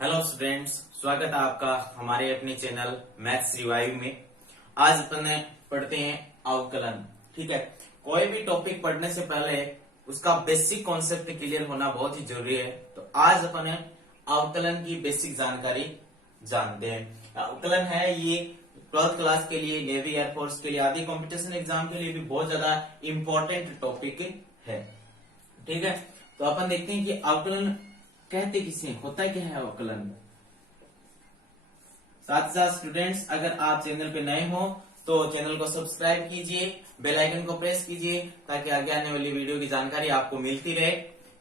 Hello students, स्वागत है आपका हमारे अपने चैनल मैथ्स रिवाइव में। आज अपन पढ़ते हैं अवकलन। ठीक है, कोई भी टॉपिक पढ़ने से पहले उसका बेसिक कॉन्सेप्ट क्लियर होना बहुत ही जरूरी है। तो आज अपन अवकलन की बेसिक जानकारी जानते हैं। अवकलन है ये 12th क्लास के लिए, नेवी एयरफोर्स के लिए, आदि कॉम्पिटिशन एग्जाम के लिए भी बहुत ज्यादा इंपॉर्टेंट टॉपिक है। ठीक है, तो अपन देखते हैं कि अवकलन कहते किसे, होता क्या है अवकलन। साथ साथ स्टूडेंट्स, अगर आप चैनल पे नए हो तो चैनल को सब्सक्राइब कीजिए, बेल आइकन को प्रेस कीजिए ताकि आगे आने वाली वीडियो की जानकारी आपको मिलती रहे।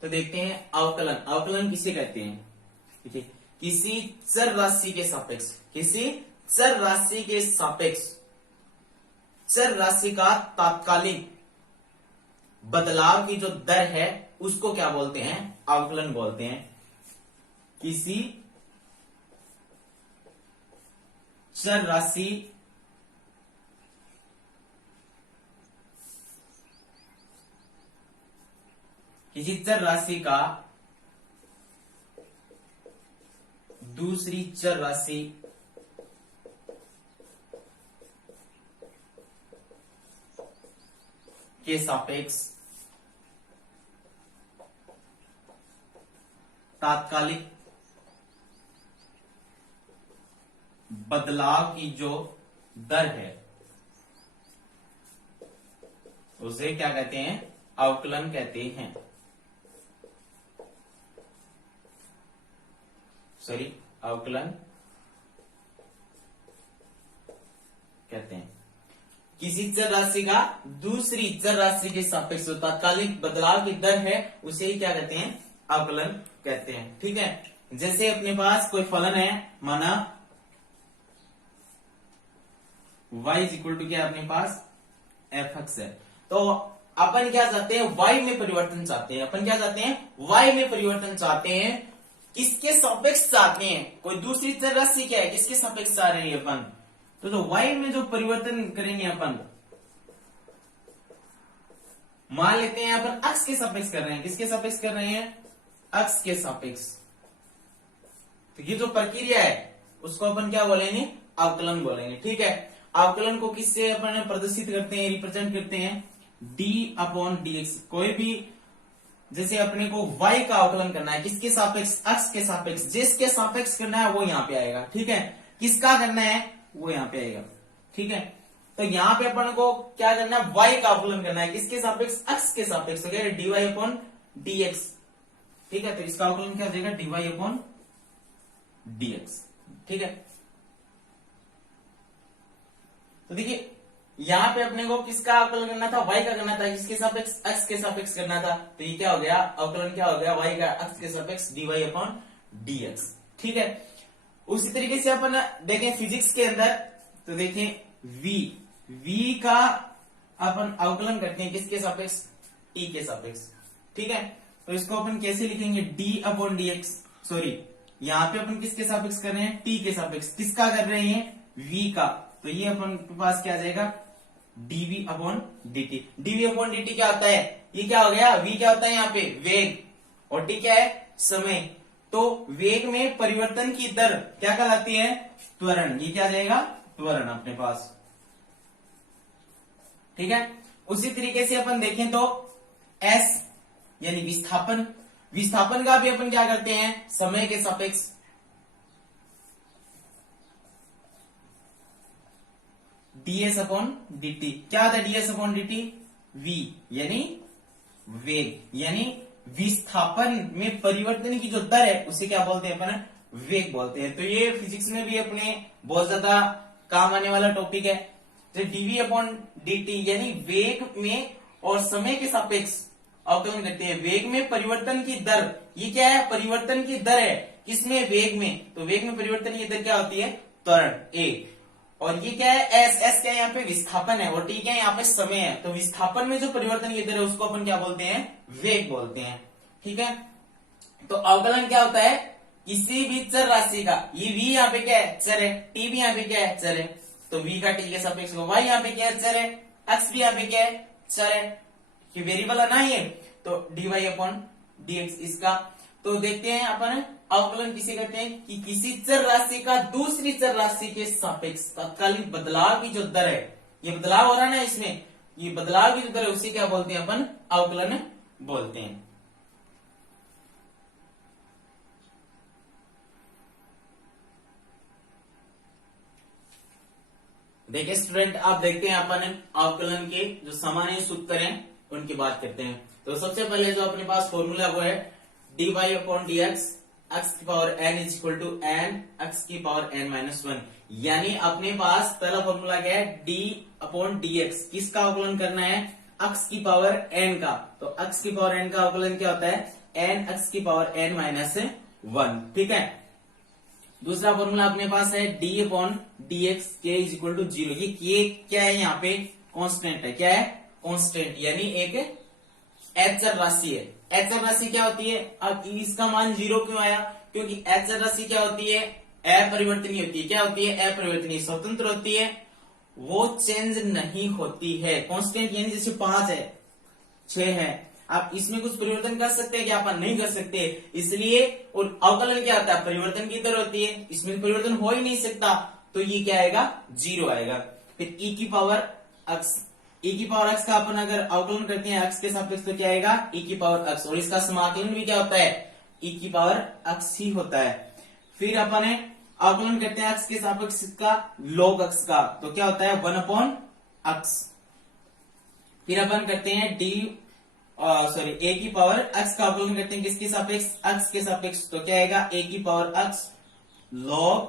तो देखते हैं अवकलन। अवकलन किसे कहते हैं? ठीक है, किसी चर राशि के सापेक्ष, किसी चर राशि के सापेक्ष चर राशि का तात्कालिक बदलाव की जो दर है उसको क्या बोलते हैं? अवकलन बोलते हैं। किसी चर राशि का दूसरी चर राशि के सापेक्ष तात्कालिक बदलाव की जो दर है उसे क्या कहते हैं? अवकलन कहते हैं। सॉरी, अवकलन कहते हैं। किसी चर राशि का दूसरी चर राशि के सापेक्ष जो तात्कालिक बदलाव की दर है उसे ही क्या कहते हैं? अवकलन कहते हैं। ठीक है, जैसे अपने पास कोई फलन है, माना y इज इक्वल टू क्या अपने पास fx है, तो अपन क्या चाहते हैं? y में परिवर्तन चाहते हैं। अपन क्या चाहते हैं? y में परिवर्तन चाहते हैं। किसके सापेक्ष चाहते हैं? कोई दूसरी चर राशि क्या है, किसके सापेक्ष चाह रहे हैं अपन? तो जो y में जो परिवर्तन करेंगे अपन, मान लेते हैं अपन अक्ष के सापेक्ष कर रहे हैं। किसके सापेक्ष कर रहे हैं? अक्ष के सापेक्ष। तो ये जो प्रक्रिया है उसको अपन क्या बोलेंगे? अवकलन बोलेंगे। ठीक है, अवकलन को किससे अपन प्रदर्शित करते हैं, रिप्रेजेंट करते हैं? d/dx। कोई भी, जैसे अपने को y का अवकलन करना है, किसके सापेक्ष? अक्ष के सापेक्ष। जिसके सापेक्ष करना है वो यहाँ पे आएगा। ठीक है, किसका करना है वो यहाँ पे आएगा। ठीक है, तो यहाँ पे अपन को क्या करना है? y का अवकलन करना है। किसके सापेक्ष? अक्ष के सापेक्ष। तो क्या है? dy/dx। ठीक है, तो इसका अवकलन क्या हो जाएगा? dy/dx। ठीक है, तो देखिए यहां पे अपने को किसका अवकलन करना था? y का करना था। किसके सापेक्ष? अक्ष के सापेक्ष करना था। तो ये क्या हो गया? अवकलन क्या हो गया? y का अक्ष के सापेक्ष dy/dx। ठीक है, उसी तरीके से अपन देखें फिजिक्स के अंदर, तो देखें v का अपन अवकलन करते हैं किसके सापेक्ष? t के सापेक्ष। ठीक है, तो इसको अपन कैसे लिखेंगे? d/dx। सॉरी, यहाँ पे अपन किसके सापेक्ष कर रहे हैं? t के सापेक्ष। किसका कर रहे हैं? v का। तो ये अपन के पास क्या आ जाएगा? dv/dt। dv/dt क्या होता है? ये क्या हो गया? v क्या होता है यहाँ पे? वेग, और t क्या है? समय। तो वेग में परिवर्तन की दर क्या कहलाती है? त्वरण। ये क्या आ जाएगा? त्वरण अपने पास। ठीक है, उसी तरीके से अपन देखें तो s यानी विस्थापन। विस्थापन का भी अपन क्या करते हैं? समय के सापेक्ष। ds/dt। क्या होता है ds/dt? v यानी वेग, यानी विस्थापन में परिवर्तन की जो दर है उसे क्या बोलते हैं अपन? वेग बोलते हैं। तो ये फिजिक्स में भी अपने बहुत ज्यादा काम आने वाला टॉपिक है। तो dv/dt यानी वेग में और समय के सापेक्ष अवकलन करते हैं। वेग में परिवर्तन की दर, ये क्या है? परिवर्तन की दर है। किसमें? वेग में। तो वेग में परिवर्तन की दर क्या होती है? त्वरण a। और ये क्या है? s क्या है? यहाँ पे विस्थापन है, और t क्या है? यहाँ पे समय है। तो विस्थापन में जो परिवर्तन की दर है उसको अपन क्या बोलते हैं? वेग बोलते हैं। ठीक है, तो अवकलन क्या होता है? किसी भी चर राशि का, ये v यहाँ पे क्या है? चर है। t भी यहाँ पे क्या है? चर है। तो v का t के सापेक्ष y यहाँ पे क्या है? चर है। x भी यहाँ पे क्या है? चर है, कि वेरिएबल है ना ये। तो dy/dx इसका। तो देखते हैं अपन अवकलन किसे कहते हैं कि किसी चर राशि का दूसरी चर राशि के सापेक्ष तात्कालिक बदलाव की जो दर है, ये बदलाव हो रहा है ना इसमें, ये बदलाव की जो दर है उसे क्या बोलते हैं अपन अवकलन बोलते हैं। देखिए स्टूडेंट, आप देखते हैं अपन अवकलन के जो सामान्य सूत्र हैं उनकी बात करते हैं। तो सबसे पहले जो अपने पास फॉर्मूला वो है dy अपॉन डी एक्स की power n is equal to N X की पावर n माइनस वन। यानी अपने पास पहला फॉर्मूला क्या है, d अपॉन डी एक्स, किसका अवकलन करना है, x की पावर n का। तो x की पावर n का अवकलन क्या होता है, n x की पावर n माइनस वन। ठीक है, दूसरा फॉर्मूला अपने पास है d अपॉन डी एक्स के इज इक्वल टू जीरो। ये k क्या है, यहाँ पे कांस्टेंट है, क्या है, कांस्टेंट, यानी एक अचर राशि है। अचर राशि क्या होती है, अब इसका मान जीरो क्यों आया, क्योंकि अचर राशि क्या होती है, अपरिवर्तनीय होती है। क्या होती है, अपरिवर्तनीय, स्वतंत्र होती है, वो चेंज नहीं होती है। कांस्टेंट यानी जैसे 5 है, 6 है, आप इसमें कुछ परिवर्तन कर सकते हैं क्या, अपन नहीं कर सकते। इसलिए और अवकलन क्या होता है, परिवर्तन की दर होती है, इसमें परिवर्तन हो ही नहीं सकता, तो ये क्या आएगा, जीरो आएगा। फिर e की पावर x, e की पावर x का अपन अगर अवकलन करते हैं x के सापेक्ष तो क्या आएगा, e की पावर x, और इसका समाकलन भी क्या होता है, e की पावर x ही होता है। फिर अपन अवकलन करते हैं x के सापेक्ष का log x का, तो क्या होता है 1 अपॉन x। फिर अपन करते हैं a की पावर x का अवकलन करते हैं किसके सापेक्ष, x के सापेक्ष, तो क्या आएगा a की power x log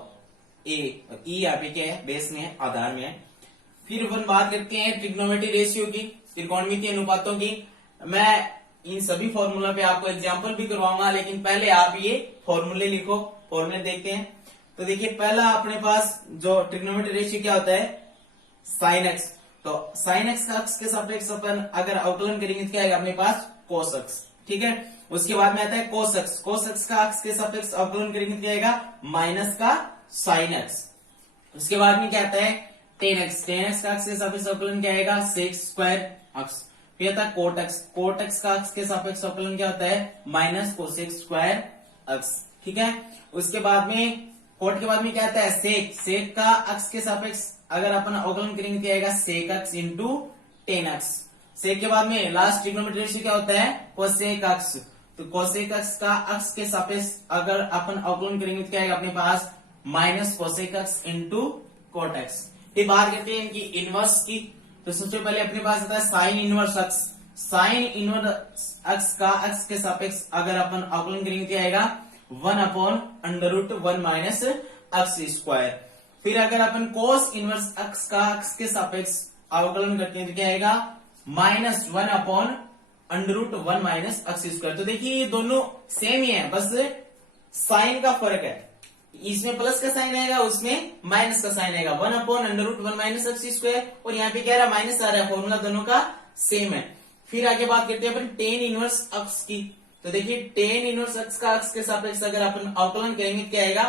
a, e यहाँ पे क्या है, बेस में है, आधार में है। फिर अपन बात करते हैं ट्रिग्नोमेट्री रेशियो की, त्रिकोणमितीय अनुपातों की। मैं इन सभी फॉर्मूला पे आपको एग्जांपल भी करवाऊंगा, लेकिन पहले आप ये फॉर्मूले लिखो, फॉर्मूले देखते हैं। तो देखिए पहला अपने पास जो ट्रिग्नोमेट्री रेशियो क्या होता है, साइन एक्स। तो साइन एक्स का एक्स के सापेक्ष अपन अगर अवकलन करेंगे तो क्या आएगा अपने पास, कोस एक्स। ठीक है, उसके बाद में आता है कोस एक्स, कोस एक्स का एक्स के सापेक्ष अवकलन करेंगे तो क्या आएगा, माइनस का साइन एक्स। उसके बाद में क्या आता है टेन एक्स, टेन एक्स का एक्स के सापेक्ष अवकलन क्या आएगा, सेक्स स्क्वायर एक्स। फिर आता है कोट एक्स, कोट एक्स का एक्स के सापेक्ष अवकलन क्या होता है, माइनस कोसेक्स स्क्वायर एक्स। ठीक है, उसके बाद में कोट के बाद में क्या आता है सेक, सेक का एक्स के सापेक्ष अगर अपन अवकलन करेंगे क्या आएगा, sec x into ten x. Sec के बाद में लास्ट ट्रिग्नोमेट्री रेशियो क्या होता है, कोसेक एक्स। तो कोसेक एक्स का एक्स के सापेक्ष अगर अपन अवकलन करेंगे तो क्या आएगा अपने पास, minus cosec x into cot x. फिर बात करते हैं इनकी इनवर्स की। तो सबसे पहले अपने पास आता है sine inverse X, sine inverse X का एक्स के सापेक्ष अगर अपन अवकलन करेंगे क्या आएगा, 1 upon under root 1 minus X square. फिर अगर अपन कोस इनवर्स एक्स का एक्स के सापेक्ष अवकलन करते हैं तो क्या आएगा, minus 1 upon under root 1 minus X square. तो देखिए ये दोनों सेम ही है, बस साइन का फर्क है, इसमें प्लस का साइन आएगा, उसमें माइनस का साइन आएगा, 1 upon under root 1 minus X square, और यहाँ पे क्या रहा, माइनस आ रहा है, फॉर्मूला दोनों का सेम है। फिर आगे बात करते हैं अपन टेन इनवर्स एक्स की। तो देखिए टेन इनवर्स एक्स का एक्स के सापेक्ष अगर अपन अवकलन करेंगे क्या आएगा,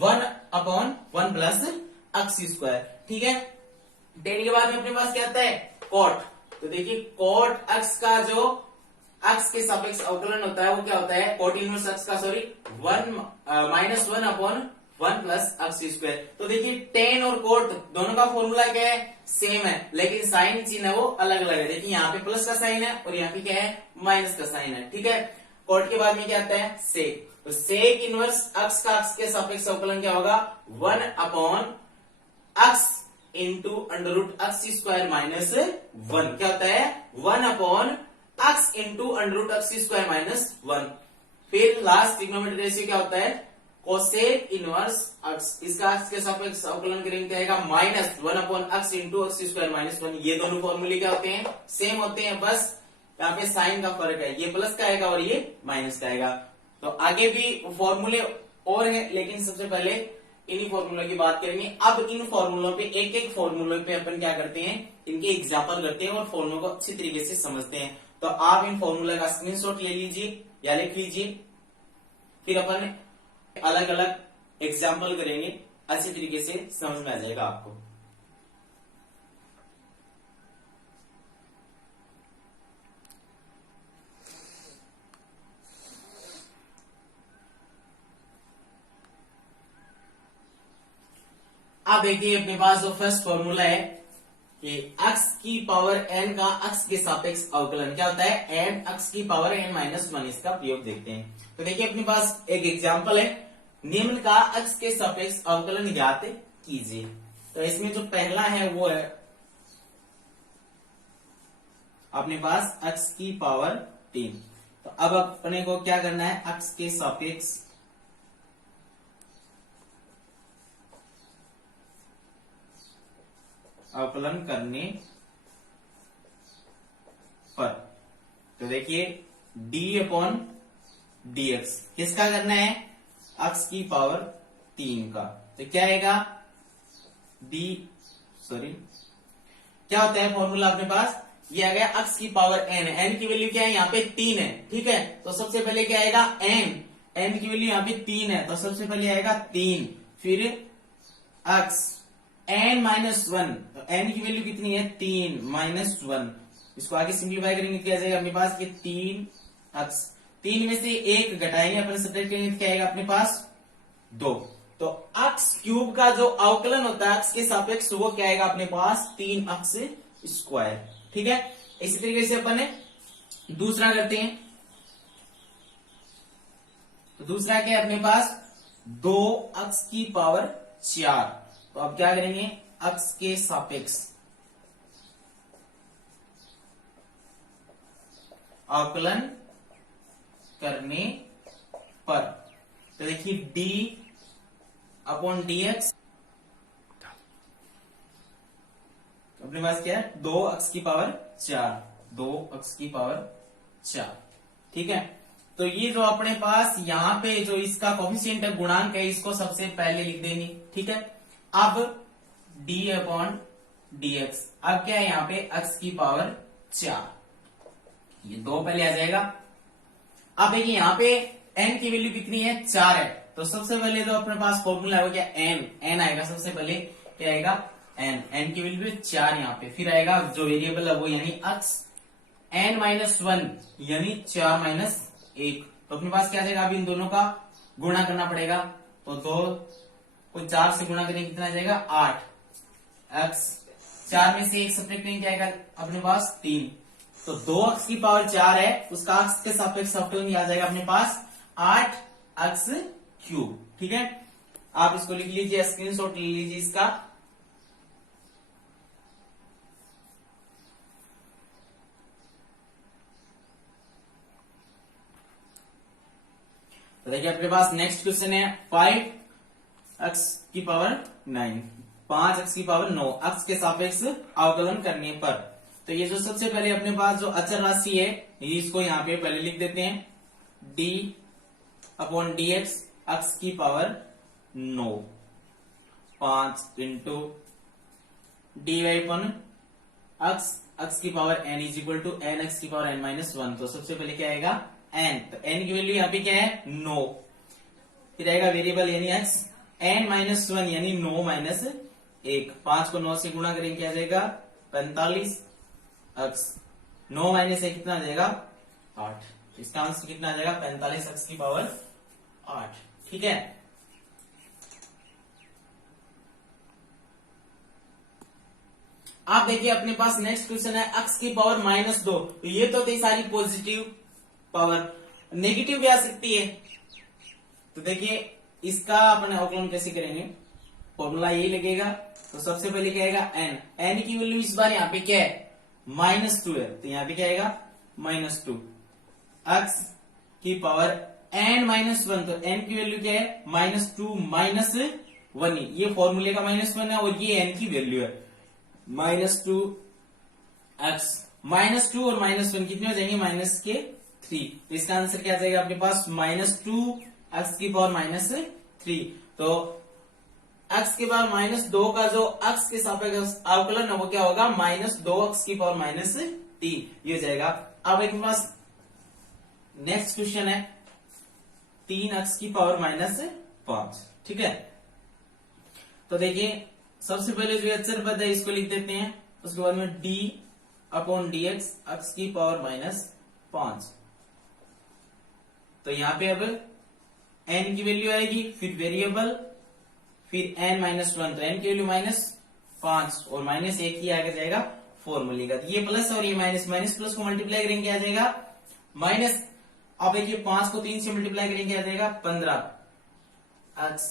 1 अपॉन 1 प्लस एक्स स्क्वायर। ठीक है, टेन के बाद में अपने पास क्या आता है, कॉट। तो देखिए कॉट एक्स का जो एक्स के सापेक्ष अवकलन होता है वो क्या होता है, कॉट इनवर्स एक्स का, sorry, 1 minus 1 upon 1 plus x square. तो देखिए टेन और कोट दोनों का फॉर्मूला क्या है, सेम है, लेकिन साइन चिन्ह है वो अलग अलग है। देखिए यहाँ पे प्लस का साइन है और यहाँ पे क्या है, माइनस का साइन है। ठीक है, कोट के बाद में क्या आता है, सेक। तो सेक इनवर्स एक्स का एक्स के सापेक्ष अवकलन क्या होगा, 1 upon X into under root X square minus 1। क्या होता है, 1 upon X into under root X square minus 1। फिर लास्ट ट्रिग्नोमेट्री रेशियो क्या होता है, कोसेक इनवर्स एक्स, इसका एक्स के सापेक्ष अवकलन करेंगे क्या आएगा, minus 1 upon X into X square minus 1। ये दोनों फॉर्मूले क्या होते हैं, सेम होते हैं, बस यहाँ पे साइन का फर्क है, ये प्लस का आएगा और ये माइनस का आएगा। तो आगे भी फॉर्मूले और है, लेकिन सबसे पहले इन्हीं फॉर्मूलों की बात करेंगे। अब इन फॉर्मूलों पे एक एक फॉर्मूलों पे अपन क्या करते हैं, इनके एग्जाम्पल करते हैं और फॉर्मूलों को अच्छी तरीके से समझते हैं। तो आप इन फॉर्मूला का स्क्रीनशॉट ले लीजिए या लिख लीजिए, फिर अपन अलग अलग एग्जाम्पल करेंगे, अच्छी तरीके से समझ में आ जाएगा आपको। अब देखिए अपने पास जो फर्स्ट फॉर्मूला है कि x की पावर n का x के सापेक्ष अवकलन क्या होता है, n x की पावर n माइनस वन, इसका प्रयोग देखते हैं। तो देखिए अपने पास एक एग्जांपल है, निम्न का x के सापेक्ष अवकलन ज्ञात कीजिए। तो इसमें जो पहला है वो है अपने पास x की पावर 3। तो अब अपने को क्या करना है, x के सापेक्ष अवकलन करने पर, तो देखिए d/dx किसका करना है, x की पावर 3 का। तो क्या आएगा क्या होता है फॉर्मूला अपने पास, ये आ गया x की पावर n, n की वैल्यू क्या है यहाँ पे 3 है, ठीक है। तो सबसे पहले क्या आएगा n की वैल्यू यहाँ पे 3 है, तो सबसे पहले आएगा 3, फिर x n माइनस वन, तो n की वैल्यू कितनी है 3 माइनस वन, इसको आगे सिंप्लीफाई करेंगे क्या जाएगा अपने पास, ये 3x, 3 में से 1 घटाएंगे अपने सब्ट्रैक्ट करेंगे, क्या आएगा अपने पास 2। तो x क्यूब का जो अवकलन होता है x के सापेक्ष वो क्या आएगा अपने पास 3x स्क्वायर, ठीक है। इसी तरीके से अपन दूसरा करते हैं। तो दूसरा क्या है अपने पास 2x की पावर 4। तो अब क्या करेंगे, x के सापेक्ष अवकलन करने पर, तो देखिए d/dx अपने पास क्या है 2x की पावर 4, 2x की पावर 4, ठीक है। तो ये जो अपने पास यहाँ पे जो इसका कोफिशिएंट है, गुणांक है, इसको सबसे पहले लिख देंगे, ठीक है। अब d/dx अब क्या है यहाँ पे x की पावर 4, ये 2 पहले आ जाएगा। अब देखिए यहाँ पे n की वैल्यू कितनी है 4 है, तो सबसे पहले जो अपने पास फॉर्मूला है वो क्या n आएगा, सबसे पहले क्या आएगा n की वैल्यू 4 यहाँ पे, फिर आएगा जो वेरिएबल है वो यानी x n माइनस वन यानी 4 माइनस 1। तो अपने पास क्या आ जाएगा, अब इन दोनों का गुणा करना पड़ेगा, तो 2 को 4 से गुणा करेंगे कितना आ जाएगा 8, x 4 में से 1 सब्ट्रैक्ट करेंगे क्या आएगा अपने पास 3। तो 2x की पावर 4 है, उसका x के सापेक्ष अवकलन आ जाएगा अपने पास 8x क्यूब, ठीक है। आप इसको लिख लीजिए, स्क्रीनशॉट ले लीजिए इसका। तो देखिए अपने पास नेक्स्ट क्वेश्चन है 5x की पावर 9, 5x की पावर 9 x के सापेक्ष अवकलन करने पर। तो ये जो सबसे पहले अपने पास जो अचर राशि है, इसको यहाँ पे पहले लिख देते हैं d/dx x की पावर 9, 5 इंटू dy/x x की power n is equal to n x की पावर n माइनस वन। तो सबसे पहले क्या आएगा n, तो n की वैल्यू यहाँ पे क्या है 9, फिर आएगा वेरिएबल यानी x n माइनस वन यानी 9 माइनस 1, 5 को 9 से गुणा करेंगे क्या आ जाएगा 45x, 9 माइनस 1 कितना आ जाएगा 8, इसका आंसर कितना आ जाएगा 45x की पावर 8, ठीक है। आप देखिए अपने पास नेक्स्ट क्वेश्चन है x की पावर -2। तो ये तो थी सारी पॉजिटिव पावर, नेगेटिव भी आ सकती है। तो देखिए इसका अपन अवकलन कैसे करेंगे, फॉर्मूला यही लगेगा। तो सबसे पहले क्या आएगा n की वैल्यू इस बार यहाँ पे क्या है -2 है, तो यहाँ पे क्या आएगा -2, x की पावर n माइनस वन, तो n की वैल्यू क्या है -2 माइनस 1, ये फॉर्मूले का -1 है और ये n की वैल्यू है -2 x, -2 और -1 कितने हो जाएंगे -3। तो इसका आंसर क्या आ जाएगा अपने पास -2 x की पावर -3। तो x के पावर -2 का जो x के सापेक्ष अवकलन है वो क्या होगा -2x की पावर -3, ये हो जाएगा। अब एक पास नेक्स्ट क्वेश्चन है 3x की पावर -5, ठीक है। तो देखिए सबसे पहले जो अचर पद है इसको लिख देते हैं, उसके बाद में d/dx x की पावर -5। तो यहां पे अब n की वैल्यू आएगी, फिर वेरिएबल, फिर n माइनस वन, तो n की वैल्यू -5 और -1 ही आगे जाएगा फॉर्मूले का। तो ये प्लस और ये माइनस, माइनस प्लस को मल्टीप्लाई करेंगे क्या आ जाएगा माइनस। अब देखिए 5 को 3 से मल्टीप्लाई करेंगे क्या आ जाएगा 15x,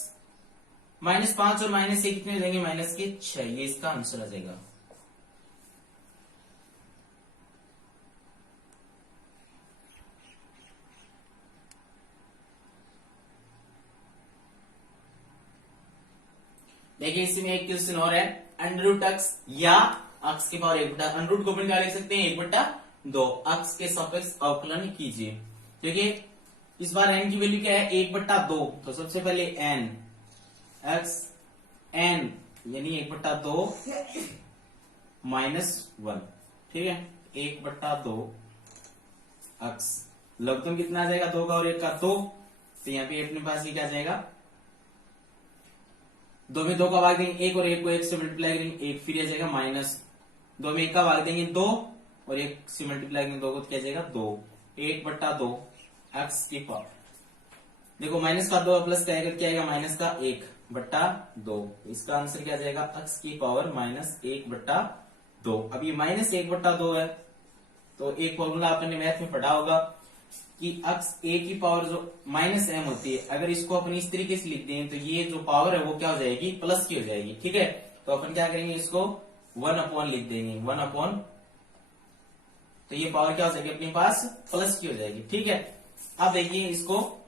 -5 और -1 कितने हो जाएंगे -6, ये इसका आंसर आ जाएगा। देखिए इसमें एक क्वेश्चन और है, √x या x की पावर 1/, अंडरूट को अपन क्या लिख सकते हैं 1/2, x के सापेक्ष अवकलन कीजिए। देखिए इस बार n की वैल्यू क्या है 1/2, तो सबसे पहले n x n यानी 1/2 -1, ठीक है 1/2 x, लघुत्तम कितना आ जाएगा 2 का और 1 का 2, तो यहाँ पे अपने पास ये क्या आ जाएगा 2 में 2 का भाग देंगे 1 और 1 को 1 से मल्टीप्लाई करेंगे 1, फिर आ जाएगा -2 में 1 का भाग देंगे 2 और 1 से मल्टीप्लाई करेंगे 2 को, तो क्या जाएगा 2, 1/2 x की पावर। देखो माइनस का 2 प्लस का आएगा क्या आएगा -1/2, इसका आंसर क्या आ जाएगा x की पावर -1/2। अब ये -1/2 है, तो एक फॉर्मूला आपने मैथ में पढ़ा होगा कि x a की पावर जो -m होती है, अगर इसको अपन इस तरीके से लिख दें तो ये जो पावर है वो क्या हो जाएगी प्लस की हो जाएगी, ठीक है। तो अपन क्या करेंगे इसको 1/, लिख देंगे 1/, तो ये पावर क्या हो जाएगी अपने पास प्लस की हो जाएगी, ठीक है। अब देखिए इसको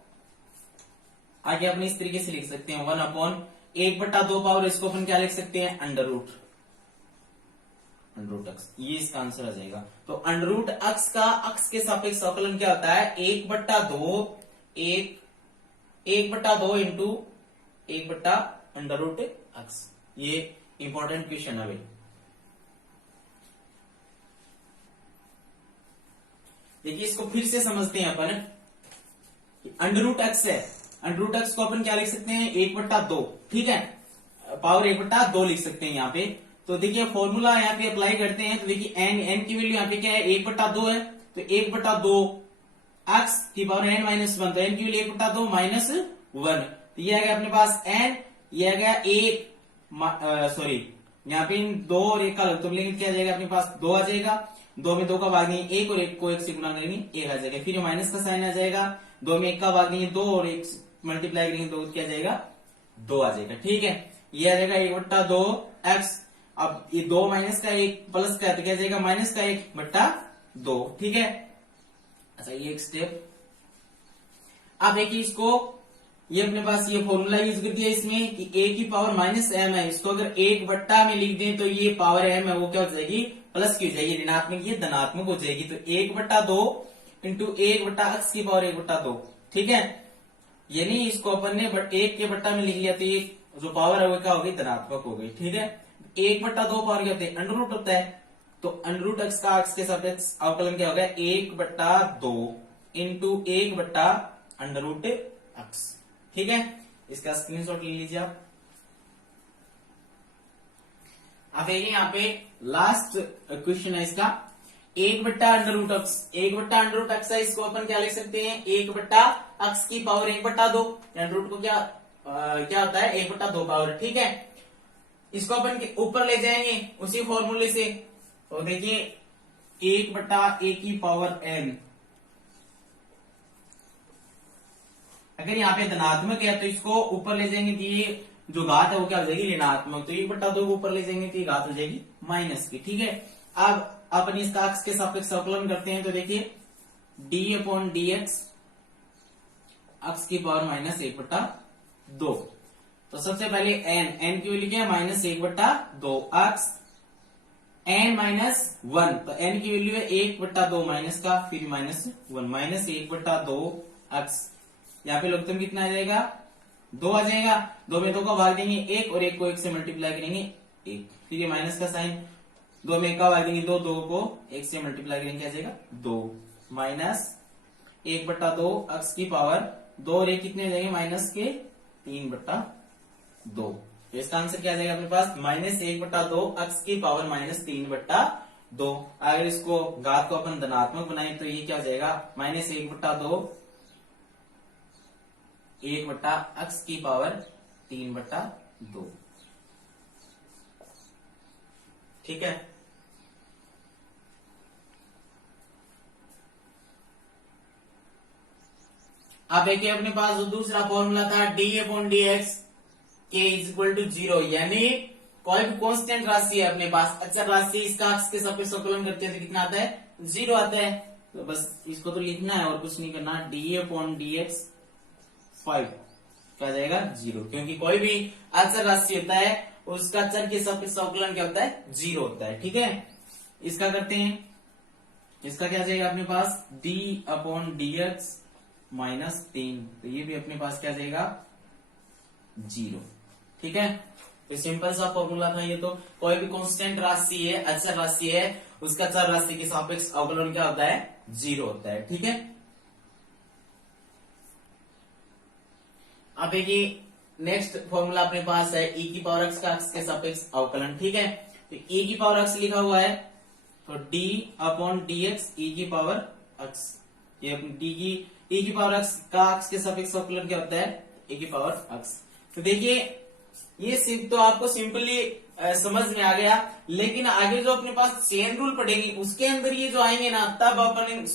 आगे अपन इस तरीके से लिख सकते हैं 1/1/2 पावर, इसको अपन क्या लिख सकते हैं √x, ये इसका आंसर आ जाएगा। तो √x का x के सापेक्ष अवकलन क्या होता है 1/2 इंटू 1/√x, ये इंपॉर्टेंट क्वेश्चन है भाई। देखिए इसको फिर से समझते हैं अपन, √x है, √x को अपन क्या लिख सकते हैं 1/2, ठीक है, पावर 1/2 लिख सकते हैं यहाँ पे। तो देखिए फॉर्मूला यहाँ पे अप्लाई करते हैं, तो देखिए n की वैल्यू यहाँ पे क्या है 1/2 है, तो 1/2 x की पावर n-1, तो n की वैल्यू 1/2 -1, तो ये आ गया अपने पास n, ये आ गया 1 सॉरी यहाँ पे 2 और 1 का लघुत्तम लेंगे क्या आ जाएगा अपने पास 2 आ जाएगा, 2 में 2 का भाग देंगे 1 और 1 को 1 से गुणा करेंगे 1 आ जाएगा, फिर माइनस का साइन आ जाएगा, 2 में 1 का भाग देंगे 2 और 1 मल्टीप्लाई करेंगे 2 क्या आ जाएगा 2 आ जाएगा, ठीक है। ये आ जाएगा 1/2 x, अब ये 2 माइनस का 1 प्लस का तो क्या जाएगा -1/2, ठीक है। अच्छा ये एक स्टेप। अब देखिए इसको, ये अपने पास ये फॉर्मूला यूज कर दिया इसमें कि a की पावर -m है, इसको अगर 1/, में लिख दें तो ये पावर m है वो क्या हो जाएगी प्लस की हो जाएगी, ऋणात्मक ये धनात्मक हो जाएगी, तो 1/2 इंटू 1/x की पावर 1/2, ठीक है। यानी इसको अपन ने 1 के बट्टा में लिख लिया, तो ये जो पावर है वो क्या हो गई धनात्मक हो गई, ठीक है। 1/2 पावर क्या होता है √ होता है, तो √x का x के सापेक्ष अवकलन क्या हो गया 1/2 इंटू 1/√x, ठीक है। इसका स्क्रीनशॉट ले लीजिए आप। अब देखिए यहाँ पे लास्ट क्वेश्चन है इसका 1/√x, 1/√x है, इसको अपन क्या लिख सकते हैं 1/x की पावर 1/2, √ को क्या होता है 1/2 पावर, ठीक है। इसको अपन ऊपर ले जाएंगे उसी फॉर्मूले से, तो देखिए 1/a की पावर n, अगर यहाँ पे धनात्मक है तो इसको ऊपर ले जाएंगे तो ये जो घात है वो क्या हो जाएगी ऋणात्मक, तो 1/2 को ऊपर ले जाएंगे तो ये घात हो जाएगी माइनस की, ठीक है। अब अपन इसका x के सापेक्ष अवकलन करते हैं, तो देखिए d/dx x की पावर -1/2, तो सबसे पहले n की वैल्यू क्या है -1/2 x n-1, तो n की वैल्यू है 1/2 माइनस का फिर -1 -1/2 x, यहाँ पे लघुत्तम कितना आ जाएगा 2 आ जाएगा, 2 में 2 का भाग देंगे 1 और 1 को 1 से मल्टीप्लाई करेंगे 1, ठीक है, माइनस का साइन, 2 में 1 का भाग देंगे 2, 2 को 1 से मल्टीप्लाई करेंगे क्या जाएगा 2 माइनस 1/2 x की पावर 2 और 1 कितने हो जाएंगे माइनस के 3/2, तो इसका आंसर क्या आ जाएगा अपने पास -1/2 x की पावर -3/2। अगर इसको घात को अपन धनात्मक बनाए तो ये क्या हो जाएगा -1/2 1/x की पावर 3/2, 2। ठीक है, अब देखिए अपने पास जो दूसरा फॉर्मूला था d/dx k इक्वल टू 0, यानी कोई भी कांस्टेंट राशि है अपने पास, अचर राशि, इसका अक्ष के सापेक्ष अवकलन करते हैं तो कितना आता है? 0 आता है। तो बस इसको तो लिखना है और कुछ नहीं करना। d/dx 5 क्या जाएगा? 0, क्योंकि कोई भी अचर राशि होता है उसका चर के सापेक्ष अवकलन क्या होता है? 0 होता है। ठीक है, इसका करते हैं, इसका क्या जाएगा अपने पास? d/dx -3, तो ये भी अपने पास क्या जाएगा? 0। ठीक है, तो सिंपल सा फॉर्मूला था ये। तो कोई भी कांस्टेंट राशि है, अचर राशि है, उसका चर राशि के सापेक्ष अवकलन क्या होता है? 0 होता है। ठीक है, अब देखिए नेक्स्ट फॉर्मूला अपने पास है e की पावर x का x के सापेक्ष अवकलन। ठीक है, तो e की पावर x लिखा हुआ है, तो d/dx e की पावर x, ये d की e की पावर x का x के सापेक्ष अवकलन क्या होता है? e की पावर x। तो देखिए ये सिर्फ तो आपको सिंपली समझ में आ गया, लेकिन आगे जो अपने पास चेन रूल पड़ेगी उसके अंदर ये जो आएंगे ना, तब अपन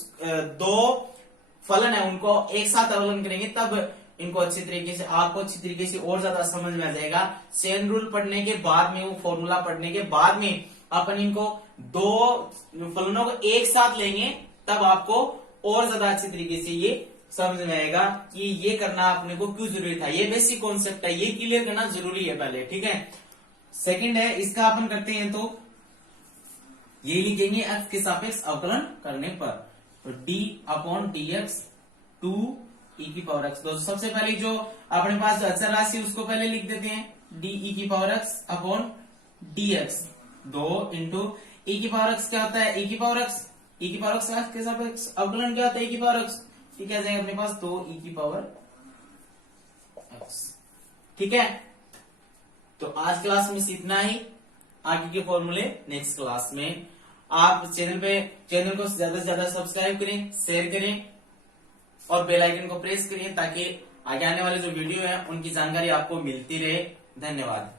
दो फलन है उनको एक साथ अवकलन करेंगे, तब इनको अच्छी तरीके से, आपको अच्छी तरीके से और ज्यादा समझ में आ जाएगा। चेन रूल पढ़ने के बाद में, वो फॉर्मूला पढ़ने के बाद में अपन इनको दो फलनों को एक साथ लेंगे, तब आपको और ज्यादा अच्छी तरीके से ये समझ में आएगा कि ये करना अपने को क्यों जरूरी था। ये बेसिक कॉन्सेप्ट है, ये क्लियर करना जरूरी है पहले। ठीक है, सेकंड है, इसका अपन करते हैं तो ये लिखेंगे x के सापेक्ष अवकलन करने पर, तो d/dx 2e की पावर x। तो सबसे पहले जो अपने पास अचर राशि उसको पहले लिख देते हैं, de की power x upon dx, 2 into e की पावर x क्या होता है? e की पावर x, e की पावर x के सापेक्ष अवकलन क्या होता है? e की पावर x। ठीक है, जाएगा अपने पास 2e की पावर x। ठीक है, तो आज क्लास में इतना ही, आगे के फॉर्मूले नेक्स्ट क्लास में। आप चैनल को ज्यादा से ज्यादा सब्सक्राइब करें, शेयर करें और बेल आइकन को प्रेस करिए, ताकि आगे आने वाले जो वीडियो है उनकी जानकारी आपको मिलती रहे। धन्यवाद।